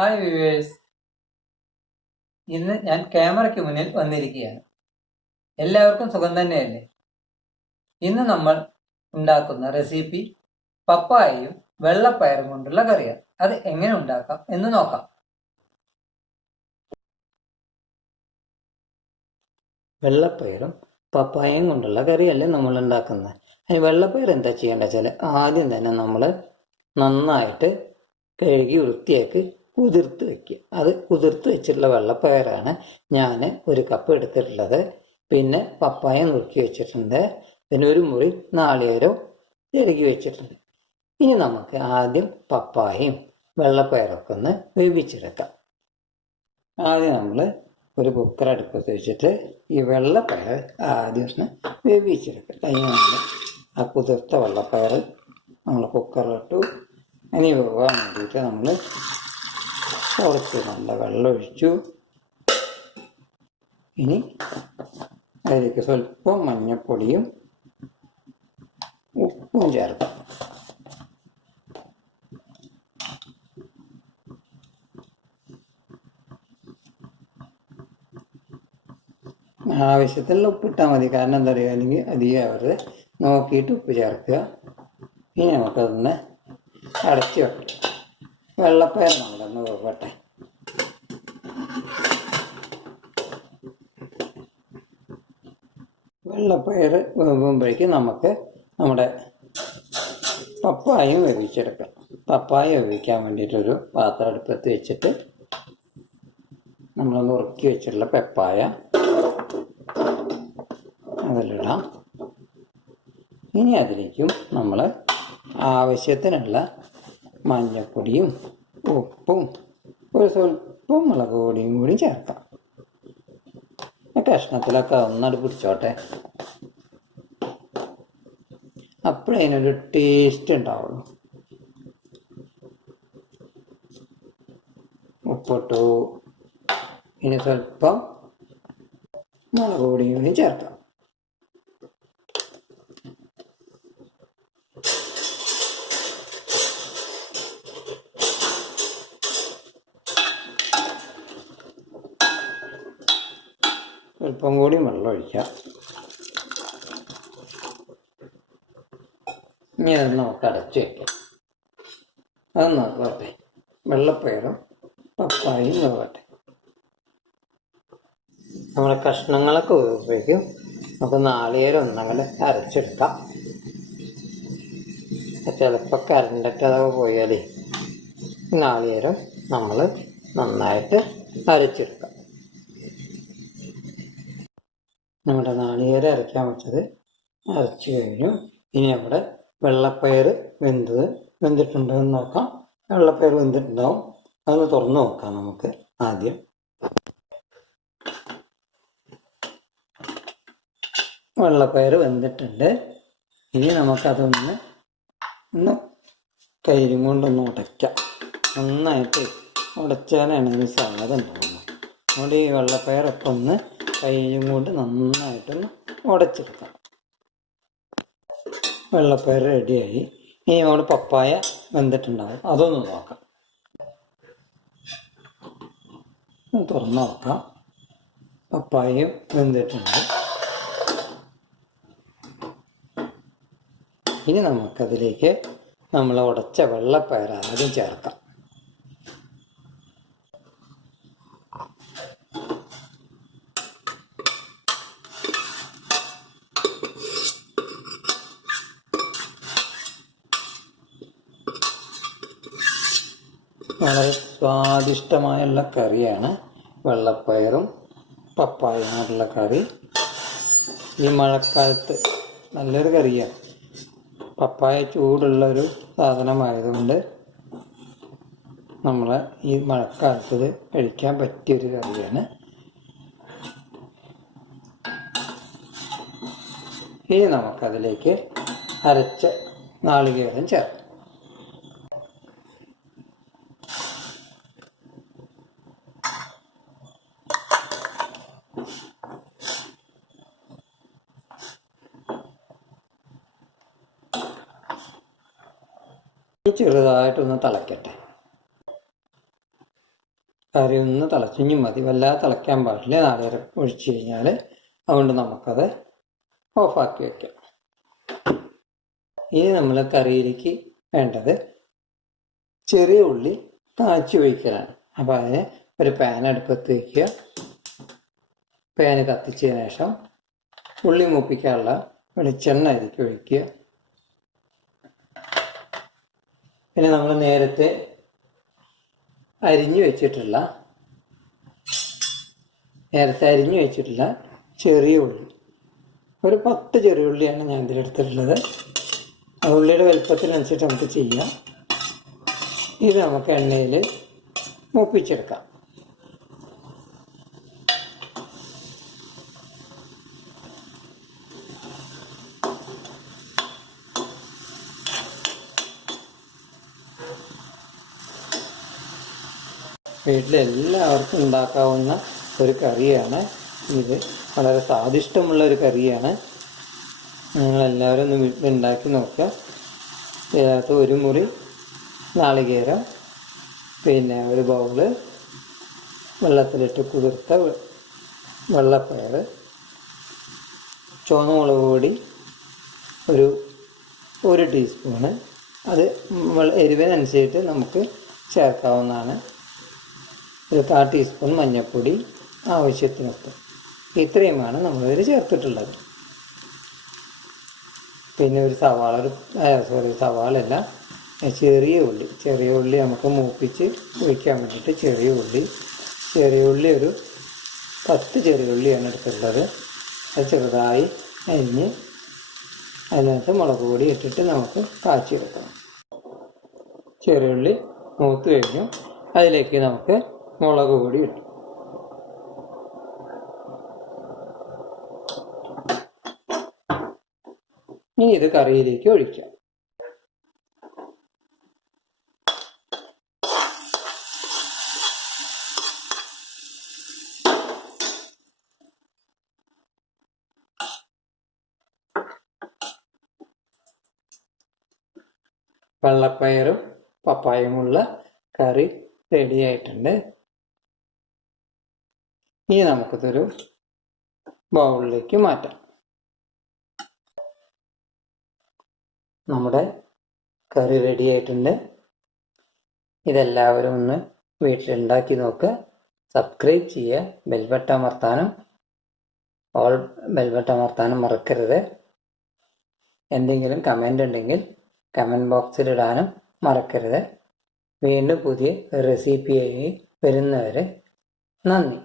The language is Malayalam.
ഹായ് വ്യൂവേഴ്സ്, ഇന്ന് ഞാൻ ക്യാമറയ്ക്ക് മുന്നിൽ വന്നിരിക്കുകയാണ്. എല്ലാവർക്കും സുഖം തന്നെയല്ലേ? ഇന്ന് നമ്മൾ ഉണ്ടാക്കുന്ന റെസിപ്പി പപ്പായയും വെള്ളപ്പയറും കൊണ്ടുള്ള കറിയാണ്. അത് എങ്ങനെ ഉണ്ടാക്കാം എന്ന് നോക്കാം. വെള്ളപ്പയറും പപ്പായയും കൊണ്ടുള്ള കറിയല്ലേ നമ്മൾ ഉണ്ടാക്കുന്നത്. അതിന് വെള്ളപ്പയർ എന്താ ചെയ്യേണ്ടത് വെച്ചാൽ ആദ്യം തന്നെ നമ്മൾ നന്നായിട്ട് കഴുകി വൃത്തിയാക്കി കുതിർത്ത് വെക്കുക. അത് കുതിർത്ത് വെച്ചിട്ടുള്ള വെള്ളപ്പയറാണ് ഞാൻ ഒരു കപ്പ് എടുത്തിട്ടുള്ളത്. പിന്നെ പപ്പായ നുറുക്കി വെച്ചിട്ടുണ്ട്. പിന്നെ ഒരു മുറി നാളികേരവും ചെരുകി വെച്ചിട്ടുണ്ട്. ഇനി നമുക്ക് ആദ്യം പപ്പായയും വെള്ളപ്പയറൊക്കെ ഒന്ന് വേവിച്ചെടുക്കാം. ആദ്യം നമ്മൾ ഒരു കുക്കർ അടുപ്പത്ത് വെച്ചിട്ട് ഈ വെള്ളപ്പയർ ആദ്യം ഒന്ന് വേവിച്ചെടുക്കാം. അതിന് നമ്മൾ ആ കുതിർത്ത വെള്ളപ്പയർ നമ്മൾ കുക്കറിലിട്ടു. ഇനി വേവാൻ വേണ്ടിയിട്ട് നമ്മൾ കുറച്ച് നല്ല വെള്ളം ഒഴിച്ചു. ഇനി അതിലേക്ക് സ്വല്പം മഞ്ഞൾപ്പൊടിയും ഉപ്പും ചേർക്കാം. ആവശ്യത്തിലുള്ള ഉപ്പിട്ടാൽ മതി, കാരണം എന്താ പറയുക, അല്ലെങ്കിൽ അധികം അവരുടെ നോക്കിയിട്ട് ഉപ്പ് ചേർക്കുക. ഇനി നമുക്കതൊന്ന് അടച്ച് വെക്കാം. വെള്ളപ്പയർ നമ്മളൊന്ന് വേവട്ടെ. വെള്ളപ്പയർ വേവുമ്പോഴേക്കും നമുക്ക് നമ്മുടെ പപ്പായയും വേവിച്ചെടുക്കാം. പപ്പായ വേവിക്കാൻ വേണ്ടിയിട്ടൊരു പാത്രം അടുപ്പത്ത് വെച്ചിട്ട് നമ്മൾ നുറുക്കി വെച്ചിട്ടുള്ള പപ്പായ അതിലിടാം. ഇനി അതിലേക്കും നമ്മൾ ആവശ്യത്തിനുള്ള മഞ്ഞൾപ്പൊടിയും ഉപ്പും ഒരു സ്വല്പം മുളക് പൊടിയും കൂടി ചേർക്കാം. കഷ്ണത്തിലൊക്കെ ഒന്നടി പിടിച്ചോട്ടെ, അപ്പോഴേ അതിനൊരു ടേസ്റ്റ് ഉണ്ടാവുള്ളൂ. ഉപ്പിട്ടു. ഇനി സ്വല്പം മുളക് പൊടിയും കൂടി ചേർക്കാം. സ്വല്പം കൂടി വെള്ളം ഒഴിക്കാം. ഇനി അത് നമുക്ക് അടച്ച് വയ്ക്കാം. അത് നോക്കട്ടെ, വെള്ളപ്പയറും പപ്പായയും നോക്കട്ടെ. നമ്മുടെ കഷ്ണങ്ങളൊക്കെ ഉപയോഗിക്കും. നമുക്ക് നാളികേരം ഒന്നങ്ങനെ അരച്ചെടുക്കാം. ചിലപ്പോൾ കരണ്ടൊക്കെ അതൊക്കെ പോയാലേ നാളികേരം നമ്മൾ നന്നായിട്ട് അരച്ചെടുക്കാം. നമ്മുടെ നാളികേരം അരയ്ക്കാൻ വെച്ചത് അരച്ച് കഴിഞ്ഞു. ഇനി നമ്മുടെ വെള്ളപ്പയർ വെന്തിട്ടുണ്ടോ എന്ന് നോക്കാം. വെള്ളപ്പയർ വെന്തിട്ടുണ്ടാവും. അതൊന്ന് തുറന്ന് നോക്കാം നമുക്ക് ആദ്യം. വെള്ളപ്പയർ വെന്തിട്ടുണ്ട്. ഇനി നമുക്കതൊന്ന് കയ്യിലും കൊണ്ടൊന്ന് ഉടയ്ക്കാം. നന്നായിട്ട് ഉടച്ചാലാണ് അതിന് സ്വാദം ഉണ്ടാവുന്നത്. അതുകൊണ്ട് ഈ വെള്ളപ്പയറൊക്കെ ഒന്ന് കയ്യും കൊണ്ട് നന്നായിട്ടൊന്ന് ഉടച്ചെടുക്കാം. വെള്ളപ്പയർ റെഡിയായി. ഇനി നമ്മൾ പപ്പായ വെന്തിട്ടുണ്ടാവും, അതൊന്ന് നോക്കാം. തുറന്ന് നോക്കാം. പപ്പായയും വെന്തിട്ടുണ്ട്. ഇനി നമുക്കതിലേക്ക് നമ്മൾ ഉടച്ച വെള്ളപ്പയർ ആദ്യം ചേർക്കാം. വളരെ സ്വാദിഷ്ടമായുള്ള കറിയാണ് വെള്ളപ്പയറും പപ്പായയുമായിട്ടുള്ള കറി. ഈ മഴക്കാലത്ത് നല്ലൊരു കറിയാണ്. പപ്പായ ചൂടുള്ളൊരു സാധനമായതുകൊണ്ട് നമ്മൾ ഈ മഴക്കാലത്ത് കഴിക്കാൻ പറ്റിയൊരു കറിയാണ്. ഇനി നമുക്കതിലേക്ക് അരച്ച നാളികേരം ചേർക്കാം. ചെറുതായിട്ടൊന്ന് തിളയ്ക്കട്ടെ. കറി ഒന്ന് തിളച്ചിഞ്ഞും മതി, വല്ലാതെ തിളയ്ക്കാൻ പാടില്ല. നാളികേരം ഒഴിച്ചു കഴിഞ്ഞാൽ അതുകൊണ്ട് നമുക്കത് ഓഫാക്കി വയ്ക്കാം. ഇനി നമ്മൾ കറിയിലേക്ക് വേണ്ടത് ചെറിയ ഉള്ളി കാച്ചി ഒഴിക്കലാണ്. അപ്പോൾ അതിന് ഒരു പാൻ അടുപ്പത്ത് വയ്ക്കുക. പാന് കത്തിച്ചതിന് ശേഷം ഉള്ളി മൂപ്പിക്കാനുള്ള വെളിച്ചെണ്ണ അതിലേക്ക് ഒഴിക്കുക. പിന്നെ നമ്മൾ നേരത്തെ അരിഞ്ഞു വെച്ചിട്ടുള്ള ചെറിയ ഉള്ളി, ഒരു 10 ചെറിയ ഉള്ളിയാണ് ഞാൻ ഇതിലെടുത്തിട്ടുള്ളത്. ഉള്ളിയുടെ വലുപ്പത്തിനനുസരിച്ച് നമുക്ക് ചെയ്യാം. ഇത് നമുക്ക് എണ്ണയിൽ മൂപ്പിച്ചെടുക്കാം. വീട്ടിലെല്ലാവർക്കും ഉണ്ടാക്കാവുന്ന ഒരു കറിയാണ് ഇത്. വളരെ സ്വാദിഷ്ടമുള്ള ഒരു കറിയാണ്. നിങ്ങളെല്ലാവരും ഒന്ന് വീട്ടിലുണ്ടാക്കി നോക്കുക. ഇതിനകത്ത് ഒരു മുറി നാളികേരം, പിന്നെ ഒരു ബൗള് വെള്ളത്തിലിട്ട് കുതിർത്ത വെള്ളപ്പയർ, ചുവന്ന മുളക് പൊടി ഒരു ടീസ്പൂണ്, അത് എരിവിനനുസരിച്ച് നമുക്ക് ചേർക്കാവുന്നതാണ്. ഒരു 1/4 ടീസ്പൂൺ മഞ്ഞൾപ്പൊടി ആവശ്യത്തിനൊപ്പം. ഇത്രയുമാണ് നമ്മളിതിൽ ചേർത്തിട്ടുള്ളത്. പിന്നെ ഒരു സവാളയല്ല, ചെറിയ ഉള്ളി നമുക്ക് മൂപ്പിച്ച് ഒഴിക്കാൻ വേണ്ടിയിട്ട് ചെറിയ ഉള്ളി ഒരു 10 ചെറിയ ഉള്ളിയാണ് എടുത്തിട്ടുള്ളത്. അത് ചെറുതായി അരിഞ്ഞ് അതിനകത്ത് മുളക് പൊടി ഇട്ടിട്ട് നമുക്ക് കാച്ചിയെടുക്കണം. ചെറിയ ഉള്ളി മൂത്ത് കഴിഞ്ഞു. അതിലേക്ക് നമുക്ക് മുളക് പൊടി ഇട്ടു. ഇനി ഇത് കറിയിലേക്ക് ഒഴിക്കാം. വെള്ളപ്പയറും പപ്പായമുള്ള കറി റെഡിയായിട്ടുണ്ട്. ഇനി നമുക്കിതൊരു ബൗളിലേക്ക് മാറ്റാം. നമ്മുടെ കറി റെഡിയായിട്ടുണ്ട്. ഇതെല്ലാവരും ഒന്ന് വീട്ടിലുണ്ടാക്കി നോക്കുക. സബ്സ്ക്രൈബ് ചെയ്യുക. ബെൽബട്ടൺ അമർത്താനും മറക്കരുത്. എന്തെങ്കിലും കമൻ്റ് ഉണ്ടെങ്കിൽ കമൻറ്റ് ബോക്സിൽ ഇടാനും മറക്കരുത്. വീണ്ടും പുതിയ റെസിപ്പിയായി വരുന്നവരെ നന്ദി.